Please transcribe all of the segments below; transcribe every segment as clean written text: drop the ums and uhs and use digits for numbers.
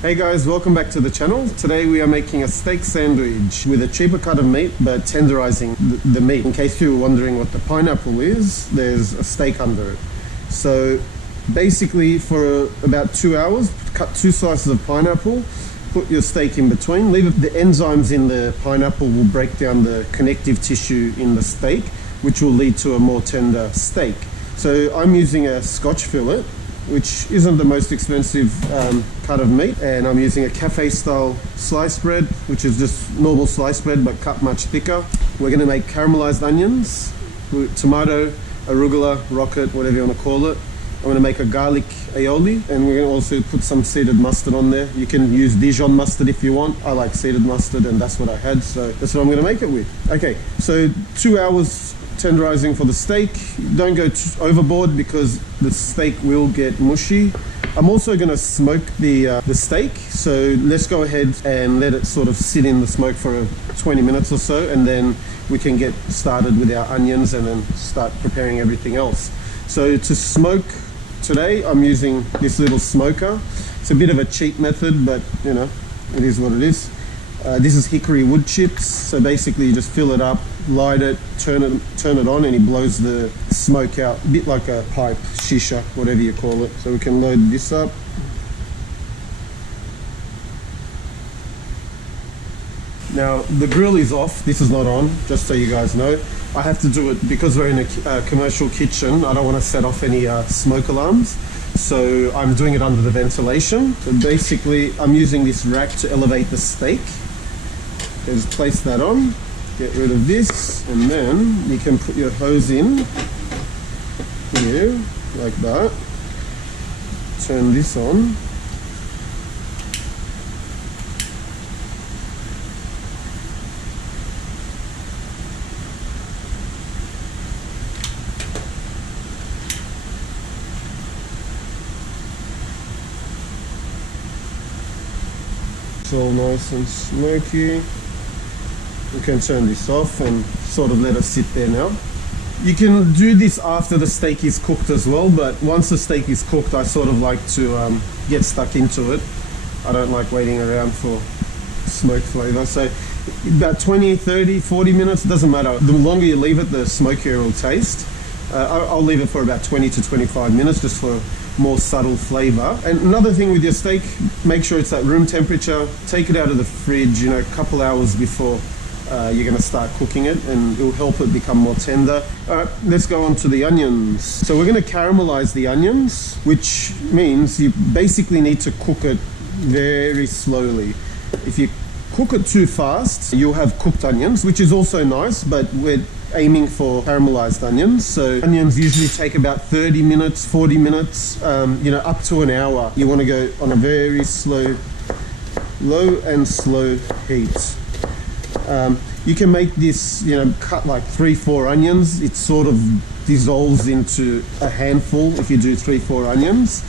Hey guys, welcome back to the channel. Today we are making a steak sandwich with a cheaper cut of meat but tenderizing the meat. In case you were wondering what the pineapple is, there's a steak under it. So basically for about 2 hours, cut 2 slices of pineapple, put your steak in between. Leave it, the enzymes in the pineapple will break down the connective tissue in the steak, which will lead to a more tender steak. So I'm using a Scotch fillet, which isn't the most expensive cut of meat, and I'm using a cafe style sliced bread, which is just normal sliced bread but cut much thicker. We're going to make caramelized onions, tomato, arugula, rocket, whatever you want to call it. I'm going to make a garlic aioli, and we're going to also put some seeded mustard on there. You can use Dijon mustard if you want. I like seeded mustard, and that's what I had, so that's what I'm going to make it with. Okay, so 2 hours tenderizing for the steak. Don't go overboard because the steak will get mushy. I'm also going to smoke the steak, so let's go ahead and let it sort of sit in the smoke for 20 minutes or so, and then we can get started with our onions and then start preparing everything else. So to smoke today, I'm using this little smoker. It's a bit of a cheap method, but you know, it is what it is. This is hickory wood chips, so basically you just fill it up, light it, turn it on, and it blows the smoke out, a bit like a pipe, shisha, whatever you call it. So we can load this up. Now the grill is off, this is not on, just so you guys know. I have to do it because we're in a commercial kitchen. I don't want to set off any smoke alarms, so I'm doing it under the ventilation. So basically I'm using this rack to elevate the steak. Just place that on, get rid of this, and then you can put your hose in here, like that. Turn this on. It's all nice and smoky. You can turn this off and sort of let it sit there now. You can do this after the steak is cooked as well, but once the steak is cooked, I sort of like to get stuck into it. I don't like waiting around for smoke flavor. So about 20, 30, 40 minutes, doesn't matter. The longer you leave it, the smokier it will taste. I'll leave it for about 20 to 25 minutes just for more subtle flavor. And another thing with your steak, make sure it's at room temperature. Take it out of the fridge, you know, a couple hours before you're going to start cooking it, and it will help it become more tender. Alright, let's go on to the onions. So we're going to caramelize the onions, which means you basically need to cook it very slowly. If you cook it too fast, you'll have cooked onions, which is also nice, but we're aiming for caramelized onions. So onions usually take about 30 minutes, 40 minutes, you know, up to an hour. You want to go on a very slow, low and slow heat. You can make this, you know, cut like 3-4 onions. It sort of dissolves into a handful if you do 3-4 onions,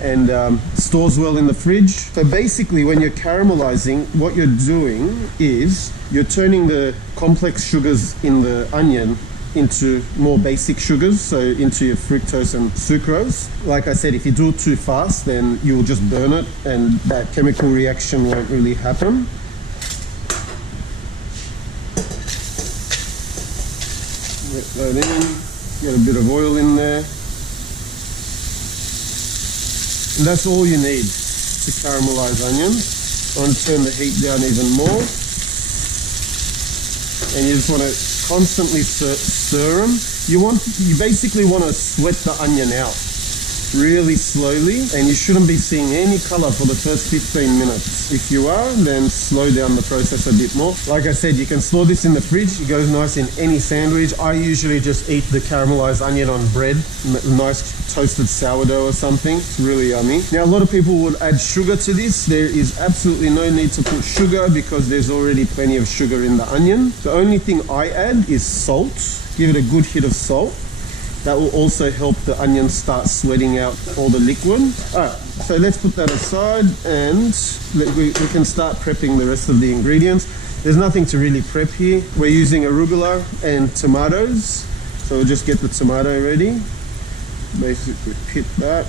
and stores well in the fridge. So basically when you're caramelizing, what you're doing is you're turning the complex sugars in the onion into more basic sugars, so into your fructose and sucrose. Like I said, if you do it too fast, then you'll just burn it, and that chemical reaction won't really happen. Get that in, get a bit of oil in there. And that's all you need to caramelize onions. I want to turn the heat down even more. And you just want to constantly stir them. You basically want to sweat the onion out really slowly, and you shouldn't be seeing any color for the first 15 minutes. If you are, then slow down the process a bit more. Like I said, you can store this in the fridge. It goes nice in any sandwich. I usually just eat the caramelized onion on bread, nice toasted sourdough or something. It's really yummy. Now, a lot of people would add sugar to this. There is absolutely no need to put sugar because there's already plenty of sugar in the onion. The only thing I add is salt. Give it a good hit of salt. That will also help the onion start sweating out all the liquid. All right, so let's put that aside, and we can start prepping the rest of the ingredients. There's nothing to really prep here. We're using arugula and tomatoes. So we'll just get the tomato ready. Basically pit that.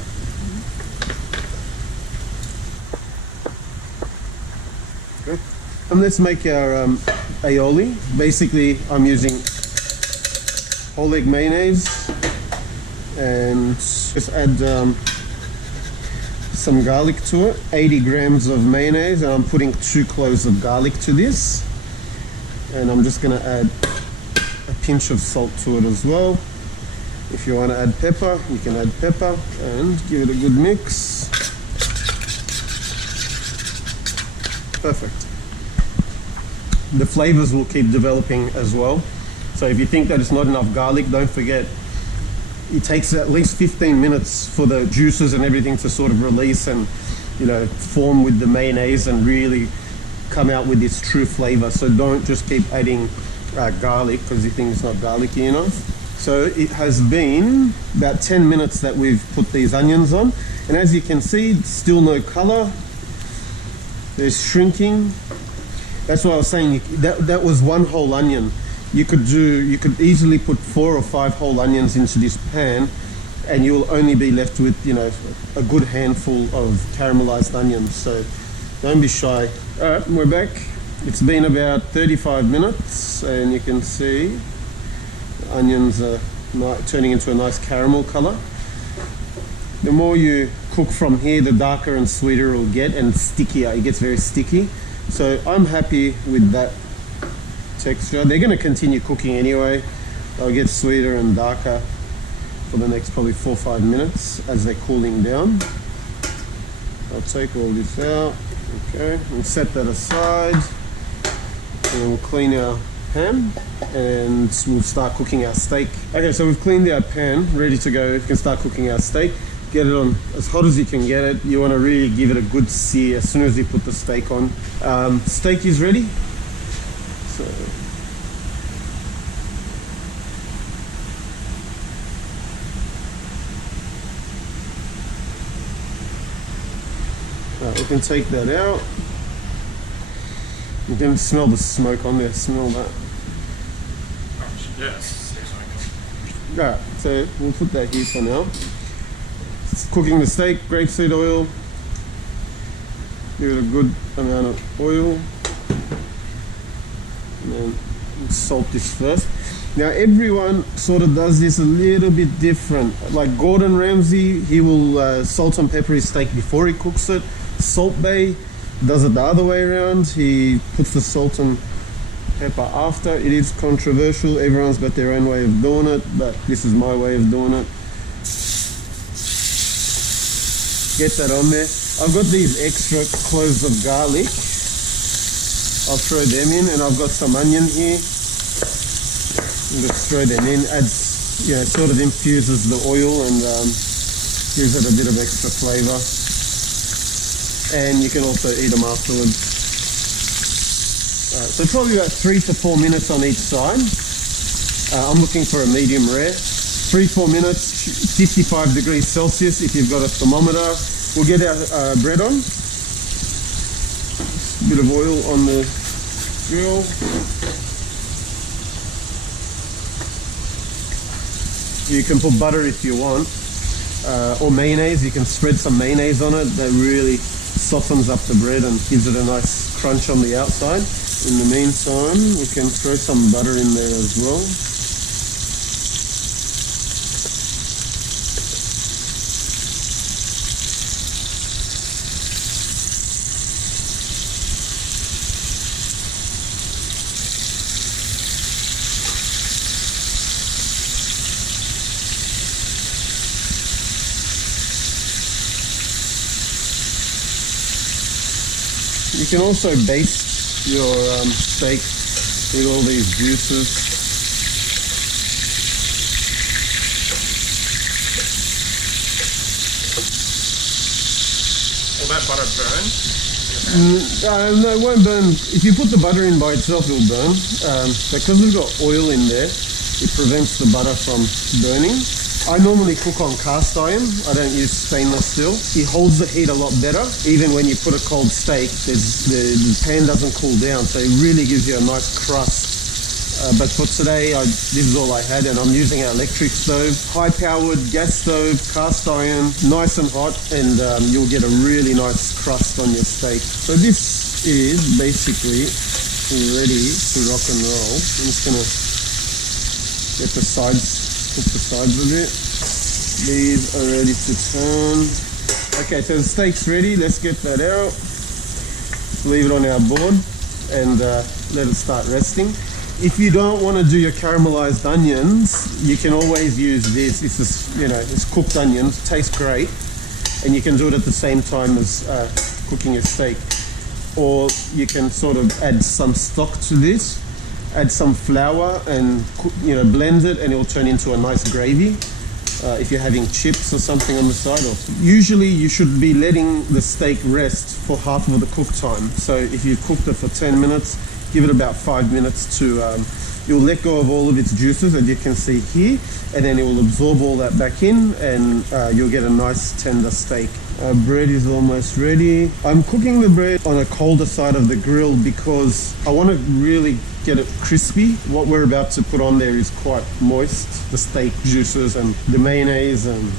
Okay. And let's make our aioli. Basically, I'm using whole egg mayonnaise and just add some garlic to it. 80 grams of mayonnaise, and I'm putting 2 cloves of garlic to this. And I'm just going to add a pinch of salt to it as well. If you want to add pepper, you can add pepper, and give it a good mix. Perfect. The flavors will keep developing as well. So if you think that it's not enough garlic, don't forget, it takes at least 15 minutes for the juices and everything to sort of release and, you know, form with the mayonnaise and really come out with this true flavor. So don't just keep adding garlic because you think it's not garlicky enough. So it has been about 10 minutes that we've put these onions on, and as you can see, still no color. They're shrinking. That's what I was saying. That was 1 whole onion. You could easily put 4 or 5 whole onions into this pan, and you'll only be left with, you know, a good handful of caramelized onions. So don't be shy. All right, we're back. It's been about 35 minutes, and you can see the onions are turning into a nice caramel color. The more you cook from here, the darker and sweeter it will get, and stickier. It gets very sticky. So I'm happy with that texture. They're going to continue cooking anyway. They'll get sweeter and darker for the next probably 4 or 5 minutes as they're cooling down. I'll take all this out. Okay, we'll set that aside, and we'll clean our pan, and we'll start cooking our steak. Okay, so we've cleaned our pan, ready to go. We can start cooking our steak. Get it on as hot as you can get it. You want to really give it a good sear as soon as you put the steak on. Steak is ready. So we can take that out. You can smell the smoke on there. Smell that. Yes. Alright, so we'll put that here for now. Cooking the steak, grapeseed oil. Give it a good amount of oil. And then salt this first. Now everyone sort of does this a little bit different. Like Gordon Ramsay, he will salt and pepper his steak before he cooks it. Salt Bay does it the other way around. He puts the salt and pepper after. It is controversial. Everyone's got their own way of doing it, but this is my way of doing it. Get that on there. I've got these extra cloves of garlic. I'll throw them in, and I've got some onion here. I'll just throw them in. Adds, you know, sort of infuses the oil and gives it a bit of extra flavor. And you can also eat them afterwards. So probably about 3 to 4 minutes on each side. I'm looking for a medium rare. 3-4 minutes, 55 degrees Celsius if you've got a thermometer. We'll get our bread on. Just a bit of oil on the grill. You can put butter if you want, or mayonnaise. You can spread some mayonnaise on it. That really softens up the bread and gives it a nice crunch on the outside. In the meantime, we can throw some butter in there as well. You can also baste your steak with all these juices. Will that butter burn? No, it won't burn. If you put the butter in by itself, it'll burn. Because we've got oil in there, it prevents the butter from burning. I normally cook on cast iron. I don't use stainless steel. It holds the heat a lot better. Even when you put a cold steak, the pan doesn't cool down, so it really gives you a nice crust. But for today, this is all I had, and I'm using an electric stove, high-powered gas stove, cast iron, nice and hot, and you'll get a really nice crust on your steak. So this is basically ready to rock and roll. I'm just gonna get the sides, cook the sides a bit. These are ready to turn. Okay, so the steak's ready. Let's get that out. Leave it on our board and let it start resting. If you don't want to do your caramelized onions, you can always use this. It's just, it's cooked onions. It tastes great, and you can do it at the same time as cooking your steak. Or you can sort of add some stock to this, add some flour, and blend it, and it will turn into a nice gravy. If you're having chips or something on the side. Usually you should be letting the steak rest for half of the cook time. So if you've cooked it for 10 minutes, give it about 5 minutes to, you'll let go of all of its juices, as you can see here, and then it will absorb all that back in, and you'll get a nice tender steak. Bread is almost ready. I'm cooking the bread on a colder side of the grill because I want to really get it crispy. What we're about to put on there is quite moist. The steak juices and the mayonnaise and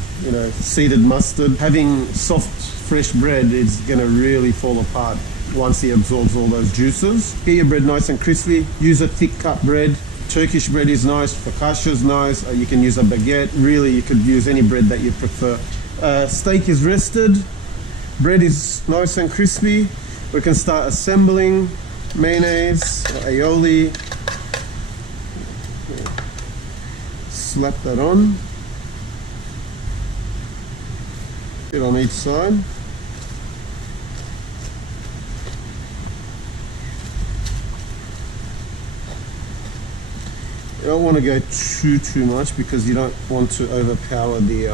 seeded mustard. Having soft fresh bread is going to really fall apart once it absorbs all those juices. Get your bread nice and crispy. Use a thick cut bread. Turkish bread is nice, focaccia is nice, you can use a baguette. Really, you could use any bread that you prefer. Steak is rested, bread is nice and crispy. We can start assembling mayonnaise, aioli. Slap that on. Bit on each side. You don't want to go too much because you don't want to overpower the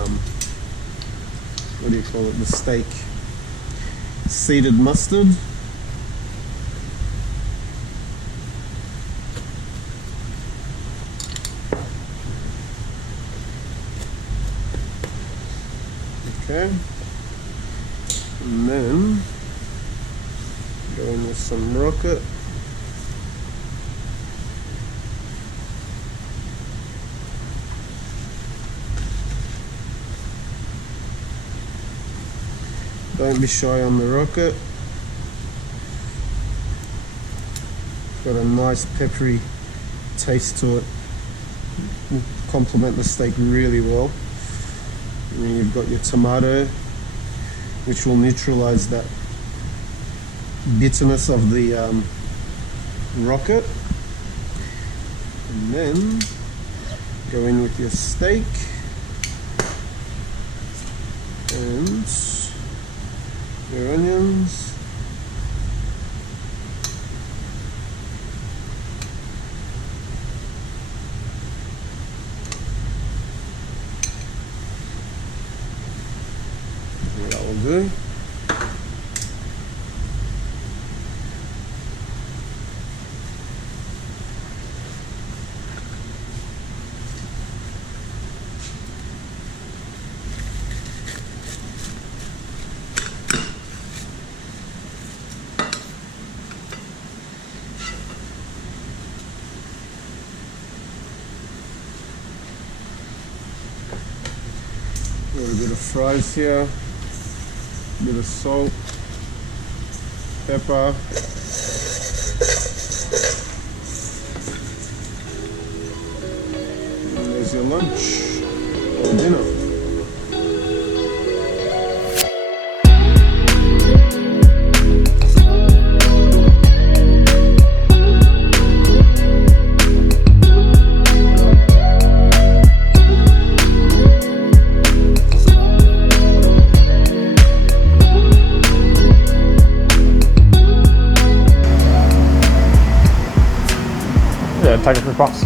what do you call it, the steak. Seeded mustard. Okay, and then go in with some rocket. Don't be shy on the rocket. Got a nice peppery taste to it. Complement the steak really well. And then you've got your tomato, which will neutralize that bitterness of the rocket. And then go in with your steak and your onions. That will do. Got a bit of fries here, a bit of salt, pepper, and there's your lunch or dinner. Yeah, take it for box.